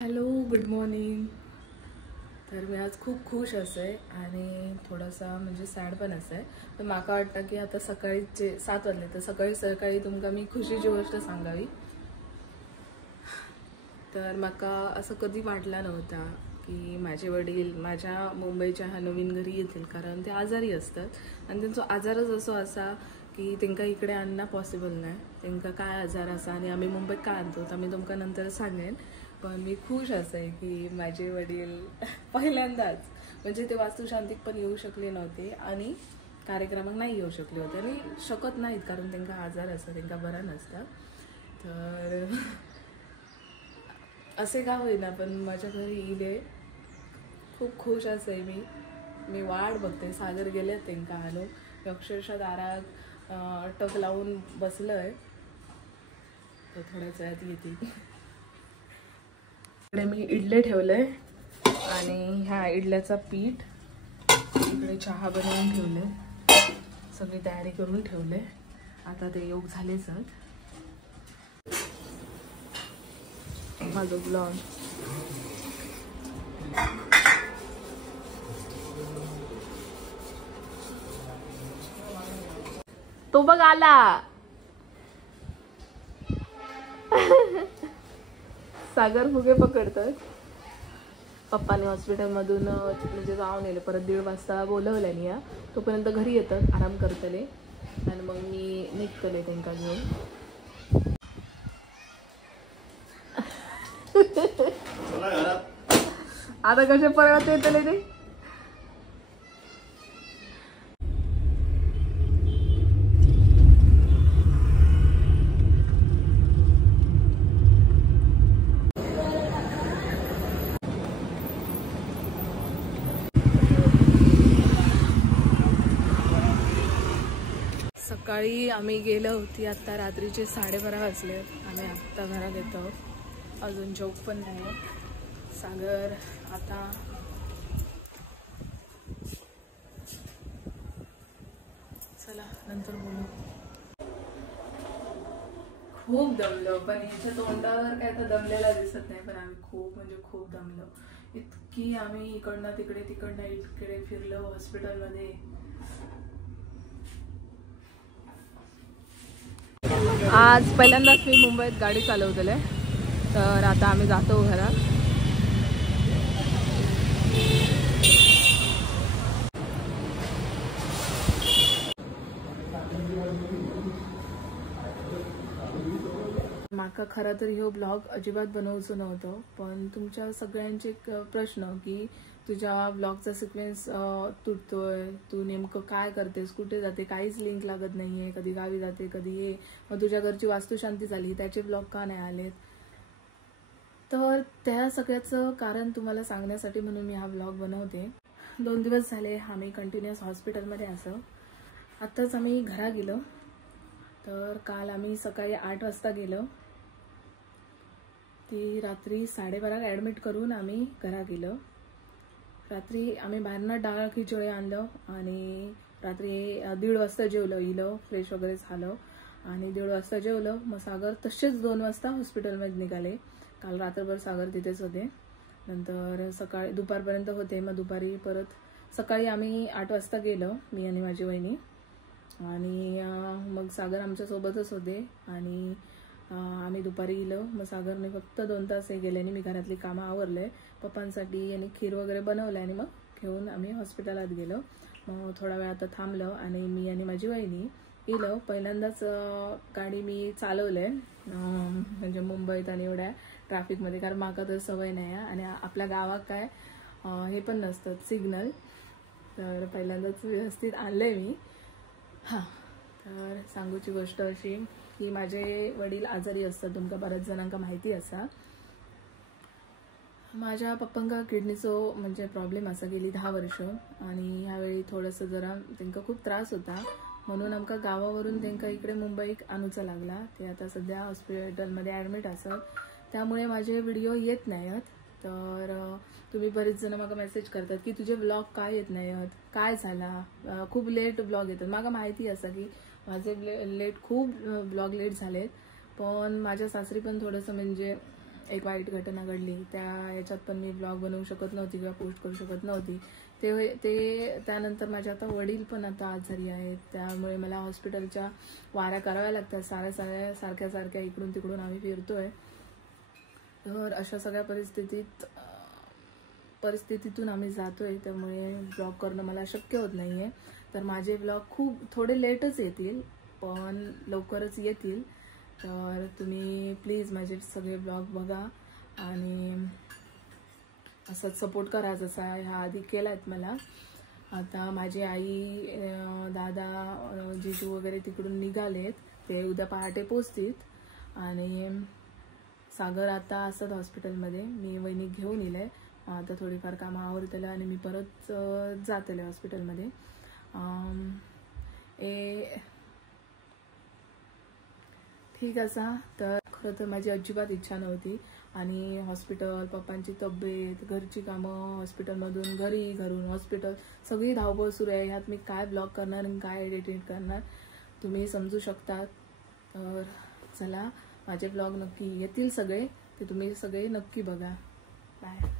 Hello, good morning. तर मी आज खूप खुश असे आणि थोडासा म्हणजे सॅड पण असे. तर माका वाटतं की आता सकाळीचे 7 वाजले तर सकाळी तुमका मी खुशीची गोष्ट सांगावी. तर माका असं कधी वाटलं नव्हता की माझे वडील माझ्या मुंबईच्या ह्या नवीन घरी येतील, कारण ते आजारी असतात आणि त्यांचा आजारच असो असा की त्यांना इकडे आणणं पॉसिबल नाही. त्यांना काय आजार असा आणि आम्ही मुंबईत का आणतो तर मी तुमका नंतर सांगेन. पण मी खुश असे की माझे वडील पहिल्यांदाच म्हणजे ते वास्तुशांतीत पण येऊ शकले नव्हते आणि कार्यक्रमात नाही येऊ शकले होते आणि शकत नाहीत, कारण त्यांना आजार असतात, त्यांना बरा नसता. तर असे का होईना पण माझ्या घरी इले खूप खुश असे. मी वाट बघते. सागर गेले त्यांना आणून अक्षरशः दारात टक लावून बसलंय. तर थोड्याच वेळात येते. इकडे मी इडले ठेवले आणि ह्या इडल्याचा पीठ इकडे चहा बनवून ठेवले, सगळी तयारी करून ठेवले. आता ते योग झाले सर. माझं ब्लॉग तो बघ आला. सागर फुगे पकडतात. पप्पाने हॉस्पिटलमधून म्हणजे जाऊन येले, परत 1:30 वाजता बोलवल्याने या. तोपर्यंत घरी येतात, आराम करतले आणि मग मी निघतले त्यांना घेऊन. आता कसे परत येतले ते. सकाळी आम्ही गेलो होती, आता रात्रीचे 12:30 वाजले. आम्ही आत्ता घरात येतो, अजून झोप पण नाही. सागर आता चला नंतर बोलू. खूप दमलो, पण याच्या तोंडावर काय तर दमलेला दिसत नाही, पण आम्ही खूप म्हणजे खूप दमलो. इतकी आम्ही इकडनं तिकडनं इकडे फिरलो हॉस्पिटलमध्ये. आज पहिल्यांदाच मी मुंबईत गाडी चालवतले, तर आता आम्ही जातो घरात. माका खरं तर ह्यो ब्लॉग अजिबात बनवूचं नव्हतं, पण तुमच्या सगळ्यांचे प्रश्न की तुझ्या ब्लॉगचा सिक्वेन्स तुटतोय, तू नेमकं काय करतेस, कुठे जाते, काहीच लिंक लागत नाहीये, कधी गावी जाते कधी ये, मग तुझ्या घरची वास्तुशांती झाली त्याचे ब्लॉग का नाही आलेत. तर त्या सगळ्याचं कारण तुम्हाला सांगण्यासाठी म्हणून मी हा ब्लॉग बनवते. 2 दिवस झाले आम्ही कंटिन्युअस हॉस्पिटलमध्ये असं. आत्ताच आम्ही घरा गेलो. तर काल आम्ही सकाळी 8 वाजता गेलो, ती रात्री 12:30 ॲडमिट करून आम्ही घरा गेलो. रात्री आम्ही बाहेरनं डाळ खिचडी आणलं आणि रात्री 1:30 वाजता जेवलो. इलो फ्रेश वगैरे झालं आणि 1:30 वाजता जेवलं. मग सागर तसेच 2 वाजता हॉस्पिटलमध्ये निघाले. काल रात्रभर सागर तिथेच होते. नंतर सकाळी दुपारपर्यंत होते. मग दुपारी परत सकाळी आम्ही 8 वाजता गेलो, मी आणि माझी वहिनी. आणि मग सागर आमच्यासोबतच होते आणि आम्ही दुपारी गेलो. मग सागरने फक्त 2 तास हे गेले आणि मी घरातली कामं आवरले, पप्पांसाठी आणि खीर वगैरे बनवलं आणि मग घेऊन आम्ही हॉस्पिटलात गेलो. मग थोडा वेळ आता थांबलो आणि मी आणि माझी वहिनी गेलो. पहिल्यांदाच गाडी मी चालवले म्हणजे मुंबईत आणि एवढ्या ट्रॅफिकमध्ये, कारण माका तर सवय नाही आहे आणि आपल्या गावात काय हे पण नसतं सिग्नल. तर पहिल्यांदाच व्यवस्थित आणलंय मी. हां, तर सांगूची गोष्ट अशी की माझे वडील आजारी असतात, तुमका बऱ्याच जणांका माहिती असा. माझ्या पप्पांका किडनीचो म्हणजे प्रॉब्लेम असा गेली 10 वर्ष आणि ह्यावेळी थोडंसं जरा त्यांना खूप त्रास होता, म्हणून आमका गावावरून त्यांना इकडे मुंबईत आणूचा लागला. ते आता सध्या हॉस्पिटलमध्ये ॲडमिट असतात, त्यामुळे माझे व्हिडिओ येत नाही आहेत. तर तुम्ही बरेच जण मला मेसेज करतात की तुझे ब्लॉग काय येत नाही आहेत, काय झाला, खूप लेट ब्लॉग येतात. मला माहिती असं की माझे खूप ब्लॉग लेट झालेत, पण माझ्या सासरी पण थोडंसं म्हणजे एक वाईट घटना घडली, त्या याच्यात पण मी ब्लॉग बनवू शकत नव्हती किंवा पोस्ट करू शकत नव्हती. ते त्यानंतर माझे आता वडील पण आता आजारी आहेत, त्यामुळे मला हॉस्पिटलच्या वाऱ्या कराव्या लागतात. सारख्या इकडून तिकडून आम्ही फिरतोय. तर अशा सगळ्या परिस्थितीतून आम्ही जातोय, त्यामुळे ब्लॉग करणं मला शक्य होत नाहीये. तर माझे ब्लॉग थोडे लेटच येतील, पण लवकरच येतील. तर तुम्ही प्लीज माझे सगळे ब्लॉग बघा आणि असंच सपोर्ट करा जसा ह्या आधी केलात मला. आता माझी आई, दादा, जिजू वगैरे तिकडून निघालेत, ते उद्या पहाटे पोचतील. आणि सागर आता असतात हॉस्पिटलमध्ये, मी वहिनी घेऊन येईल. आता थोडीफार कामं आवरतेलं आणि मी परत जातेले हॉस्पिटलमध्ये. ठीक असा. तर खरं तर माझी अजिबात इच्छा नव्हती, आणि हॉस्पिटल, पप्पांची तब्येत, घरची कामं, हॉस्पिटलमधून घरी, घरून हॉस्पिटल, सगळी धावपळ सुरू आहे. ह्यात मी काय ब्लॉग करणार आणि काय एडिट करणार तुम्ही समजू शकता. तर चला, माझे ब्लॉग नक्की येतील सगळे, ते तुम्ही सगळे नक्की बघा. बाय.